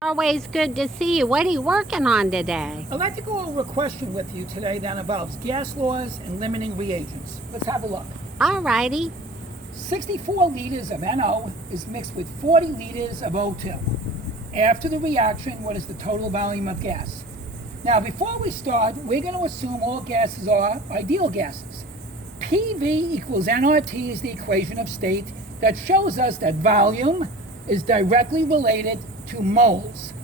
Always good to see you. What are you working on today? I'd like to go over a question with you today that involves gas laws and limiting reagents. Let's have a look. Alrighty. 64 liters of NO is mixed with 40 liters of O2. After the reaction, what is the total volume of gas? Now, before we start, we're going to assume all gases are ideal gases. PV equals nRT is the equation of state that shows us that volume is directly related to moles.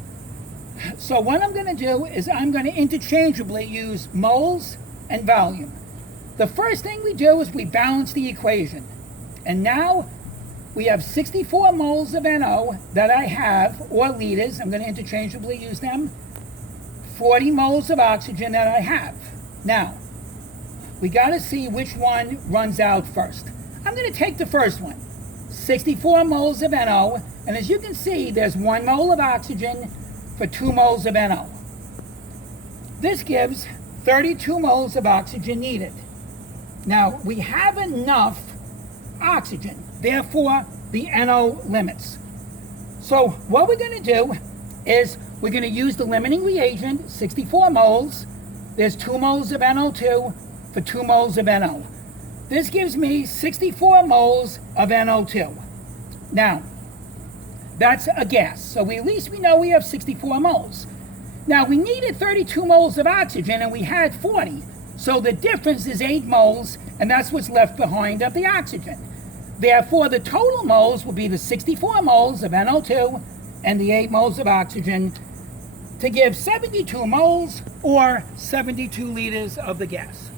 So what I'm going to do is I'm going to interchangeably use moles and volume. The first thing we do is we balance the equation. And now we have 64 moles of NO that I have, or liters, I'm going to interchangeably use them, 40 moles of oxygen that I have. Now, we got to see which one runs out first. I'm going to take the first one, 64 moles of NO, and as you can see, there's 1 mole of oxygen for 2 moles of NO. This gives 32 moles of oxygen needed. Now, we have enough oxygen, therefore the NO limits. So what we're going to do is we're going to use the limiting reagent, 64 moles. There's 2 moles of NO2 for 2 moles of NO. This gives me 64 moles of NO2. Now, that's a gas, so at least we know we have 64 moles. Now, we needed 32 moles of oxygen, and we had 40. So the difference is 8 moles, and that's what's left behind of the oxygen. Therefore, the total moles will be the 64 moles of NO2 and the 8 moles of oxygen to give 72 moles, or 72 liters of the gas.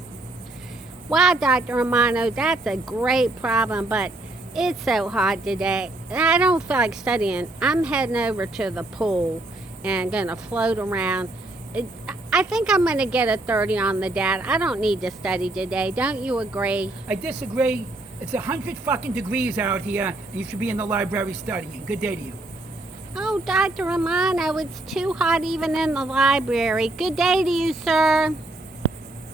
Wow, Dr. Romano, that's a great problem, but it's so hot today. I don't feel like studying. I'm heading over to the pool and going to float around. I think I'm going to get a 30 on the DAT. I don't need to study today. Don't you agree? I disagree. It's 100 fucking degrees out here, and you should be in the library studying. Good day to you. Oh, Dr. Romano, it's too hot even in the library. Good day to you, sir.